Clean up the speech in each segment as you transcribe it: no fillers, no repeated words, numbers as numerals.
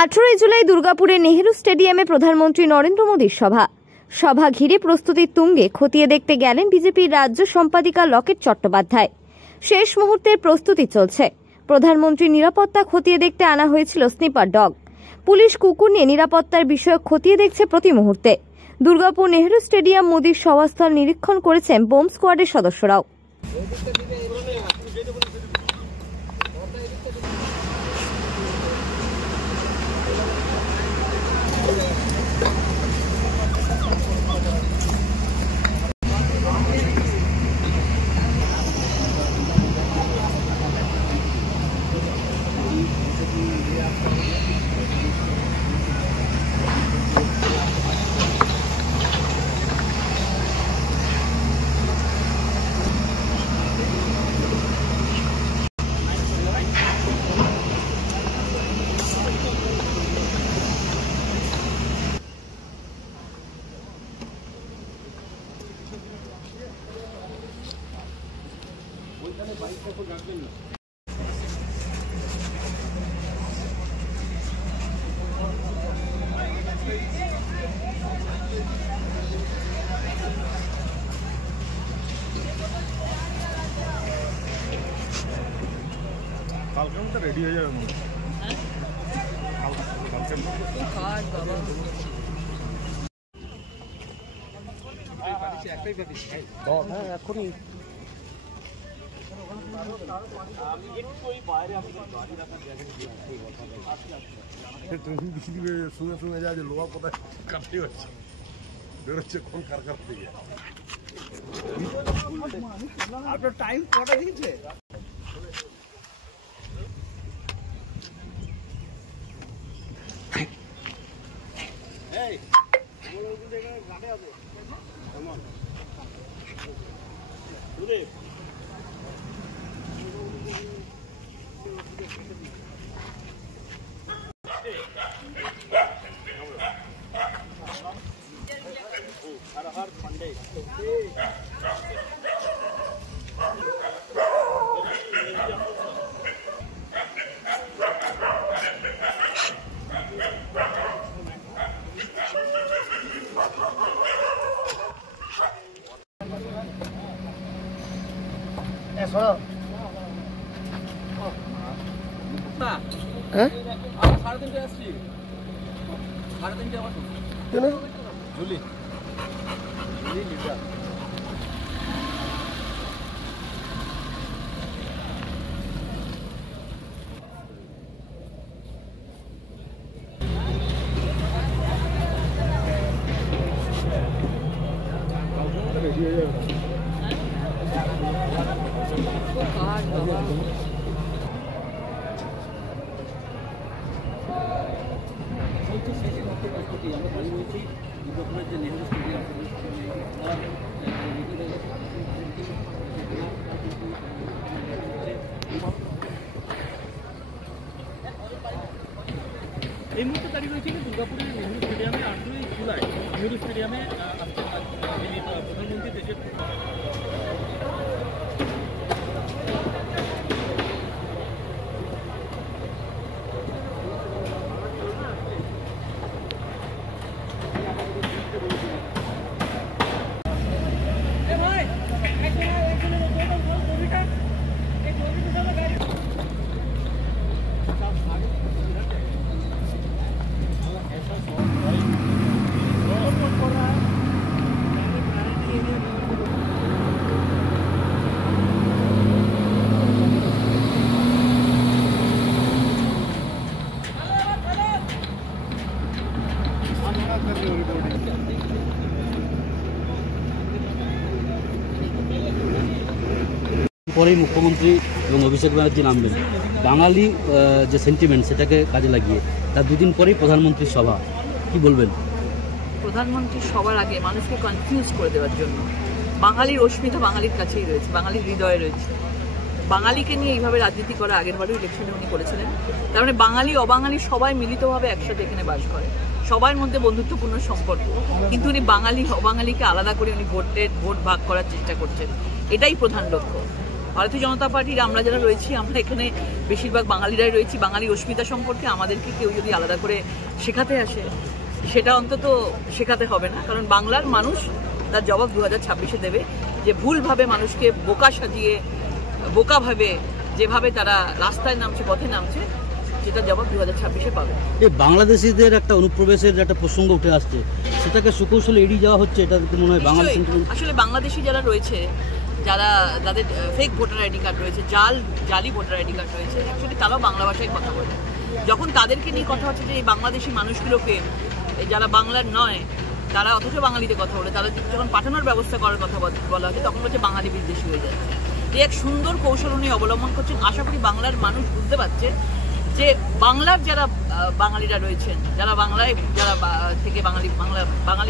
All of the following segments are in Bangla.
18 জুলাই দুর্গাপুরে নেহেরু স্টেডিয়ামে প্রধানমন্ত্রী নরেন্দ্র মোদীর সভা ঘিরে প্রস্তুতির তুঙ্গে খতিয়ে দেখতে গেলেন বিজেপির রাজ্য সম্পাদিকা লকেট চট্টোপাধ্যায়। শেষ মুহূর্তের প্রস্তুতি চলছে। প্রধানমন্ত্রীর নিরাপত্তা খতিয়ে দেখতে আনা হয়েছিল স্নিপার ডগ। পুলিশ কুকুর নিয়ে নিরাপত্তার বিষয় খতিয়ে দেখছে প্রতি মুহূর্তে। দুর্গাপুর নেহেরু স্টেডিয়াম মোদীর সভাস্থল নিরীক্ষণ করেছেন বোম স্কোয়াডের সদস্যরাও। কালকে রেডি হয়ে যাবে মনে এখনই শুনে শুনে যায় যে লোহা কোথায় কাটতে হচ্ছে বেরোচ্ছে কোন কারখানা থেকে। আপনার টাইম কটা দিয়েছে? এই মুহূর্তে দাঁড়িয়ে রয়েছে দুর্গাপুরের নেহেরু স্টেডিয়ামে 18 জুলাই নেহেরু স্টেডিয়ামে প্রধানমন্ত্রী দেশের পরেই মুখ্যমন্ত্রী এবং অভিষেক ব্যানার্জি নামবেন। বাঙালি যে সেন্টিমেন্ট সেটাকে কাজে লাগিয়ে তার দুদিন পরেই প্রধানমন্ত্রীর সভা, কি বলবেন? প্রধানমন্ত্রীর সবার আগে মানুষকে কনফিউজ করে দেওয়ার জন্য বাঙালির অস্মিতা বাঙালির কাছেই রয়েছে, বাঙালির হৃদয়ে রয়েছে। বাঙালিকে নিয়ে এইভাবে রাজনীতি করা আগের বারেও ইলেকশনে উনি করেছিলেন। তার মানে বাঙালি অবাঙালি সবাই মিলিতভাবে একসাথে এখানে বাস করে, সবার মধ্যে বন্ধুত্বপূর্ণ সম্পর্ক, কিন্তু উনি বাঙালি অবাঙালিকে আলাদা করে উনি ভোট ভাগ করার চেষ্টা করছেন। এটাই প্রধান লক্ষ্য। ভারতীয় জনতা পার্টির আমরা যারা রয়েছি, আমরা এখানে বেশিরভাগ বাঙালিরাই রয়েছি। বাঙালির অস্মিতা সম্পর্কে আমাদেরকে কেউ যদি আলাদা করে শেখাতে আসে, সেটা অন্তত শেখাতে হবে না, কারণ বাংলার মানুষ তার জবাব 2026-এ দেবে। যে ভুলভাবে মানুষকে বোকা সাজিয়ে, বোকাভাবে যেভাবে তারা রাস্তায় নামছে, পথে নামছে, সেটা জবাব 2026-এ পাবে। এই বাংলাদেশিদের একটা অনুপ্রবেশের একটা প্রসঙ্গ উঠে আসছে, সেটাকে সুকৌশলে এড়িয়ে যাওয়া হচ্ছে, এটা মনে হয় বাঙালি সেন্টিমেন্ট। আসলে বাংলাদেশি যারা রয়েছে, যারা যাদের ফেক ভোটার আইডি কার্ড রয়েছে, জালি ভোটার আইডি কার্ড রয়েছে, অ্যাকচুয়ালি তারাও বাংলা ভাষায় কথা বলে। যখন তাদেরকে নিয়ে কথা হচ্ছে যে এই বাংলাদেশি মানুষগুলোকে, যারা বাংলার নয়, তারা অথচ বাঙালিতে কথা বলে, তাদের যখন পাঠানোর ব্যবস্থা করার কথা বলা হচ্ছে, তখন হচ্ছে বাঙালি বিদ্বেষী হয়ে যাচ্ছে। এই এক সুন্দর কৌশল উনি অবলম্বন করছেন। আশা করি বাংলার মানুষ বুঝতে পারছে যে বাংলার যারা বাঙালিরা রয়েছেন, যারা বাংলায় থেকে বাঙালি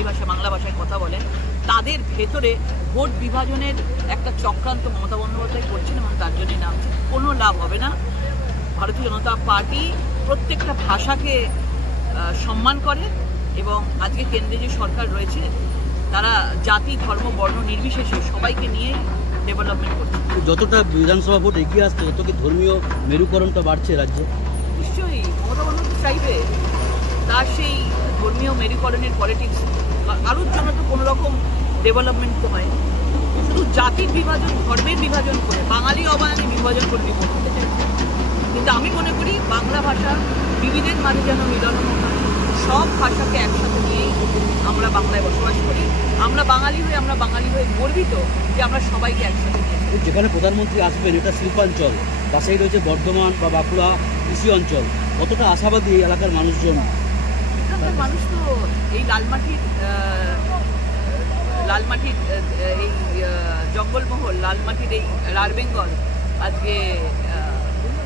ভাষা, বাংলা ভাষায় কথা বলেন, তাদের ভেতরে ভোট বিভাজনের একটা চক্রান্ত মমতা বন্দ্যোপাধ্যায় করছেন এবং তার জন্যই নামছে। কোনো লাভ হবে না। ভারতীয় জনতা পার্টি প্রত্যেকটা ভাষাকে সম্মান করে এবং আজকে কেন্দ্রে যে সরকার রয়েছে, তারা জাতি, ধর্ম, বর্ণ নির্বিশেষে সবাইকে নিয়ে ডেভেলপমেন্ট করছে। যতটা বিধানসভা ভোট এগিয়ে আসছে, তত কি ধর্মীয় মেরুকরণটা বাড়ছে রাজ্যে? নিশ্চয়ই মমতা বন্দ্যোপাধ্যায় চাইবে তার সেই ধর্মীয় মেরুকরণের পলিটিক্স কারোর জন্য তো কোনো রকম ডেভেলপমেন্ট তো হয়। শুধু জাতির বিভাজন, ধর্মের বিভাজন করে, বাঙালি অবাঙালি বিভাজন করে বিপদ হতে চাইছে। কিন্তু আমি মনে করি বাংলা ভাষা বিবিধের মাঝে যেন মিলন হয়, সব ভাষাকে একসাথে নিয়েই আমরা বাংলায় বসবাস করি। আমরা বাঙালি হয়ে গর্বিত যে আমরা সবাইকে একসাথে নিয়ে। যেখানে প্রধানমন্ত্রী আসবেন, এটা শিল্পাঞ্চল, পাশেই রয়েছে বর্ধমান বা বাঁকুড়া কৃষি অঞ্চল, কতটা আশাবাদী এই এলাকার মানুষজন? এখানকার মানুষ তো এই লালমাটির এই জঙ্গলমহল, লালমাটির এই রার বেঙ্গল আজকে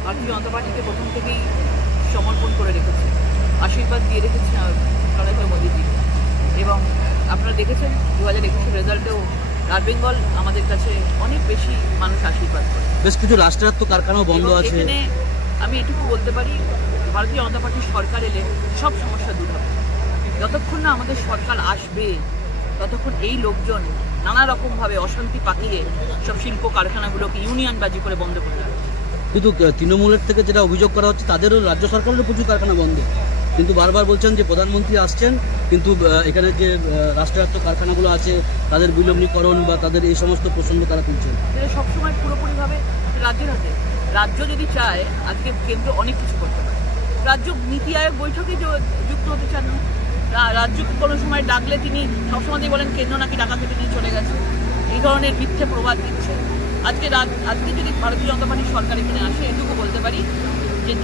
ভারতীয় জনতা পার্টিকে প্রথম থেকেই সমর্পণ করে রেখেছে, আশীর্বাদ দিয়ে রেখেছে নরেন্দ্র মোদীজি। এবং আপনারা দেখেছেন 2021 রেজাল্টেও রার বেঙ্গল আমাদের কাছে অনেক বেশি মানুষ আশীর্বাদ করে। বেশ কিছু রাষ্ট্রায়ত্ত কারখানাও বন্ধ আছে। এখানে আমি এটুকু বলতে পারি, ভারতীয় জনতা পার্টির সরকার এলে সব সমস্যা দূর হবে। যতক্ষণ না আমাদের সরকার আসবে, ততক্ষণ এই লোকজন নানা রকমভাবে অশান্তি পাকিয়ে সব শিল্প কারখানাগুলোকে ইউনিয়নবাজি করে বন্ধ করতে হবে। কিন্তু তৃণমূলের থেকে যেটা অভিযোগ করা হচ্ছে, তাদেরও রাজ্য সরকারেরও প্রচুর কারখানা বন্ধ, কিন্তু বারবার বলছেন যে প্রধানমন্ত্রী আসছেন, কিন্তু এখানে যে রাষ্ট্রায়ত্ত কারখানাগুলো আছে তাদের বিলগ্নীকরণ বা তাদের এই সমস্ত প্রসঙ্গ তারা তুলছেন। এটা সবসময় পুরোপুরিভাবে রাজ্যের হাতে। রাজ্য যদি চায়, আজকে কেন্দ্র অনেক কিছু করতে পারে। রাজ্য নীতি আয়োগ বৈঠকে যুক্ত হতে চান না। রাজ্য কোনো সময় ডাকলে তিনি সবসময় বলেন কেন্দ্র নাকি টাকা থেকে নিয়ে চলে গেছে, এই ধরনের মিথ্যে প্রবাদ দিচ্ছে। আজকে যদি ভারতীয় জনতা পার্টির সরকার এখানে আসে, এটুকু বলতে পারি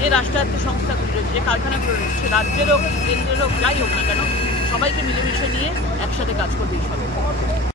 যে রাষ্ট্রায়ত্ত সংস্থাগুলি রয়েছে, যে কারখানাগুলো রয়েছে, রাজ্যের হোক কেন্দ্রের হোক, যাই হোক না কেন, সবাইকে মিলেমিশে নিয়ে একসাথে কাজ করবে এই সরকার।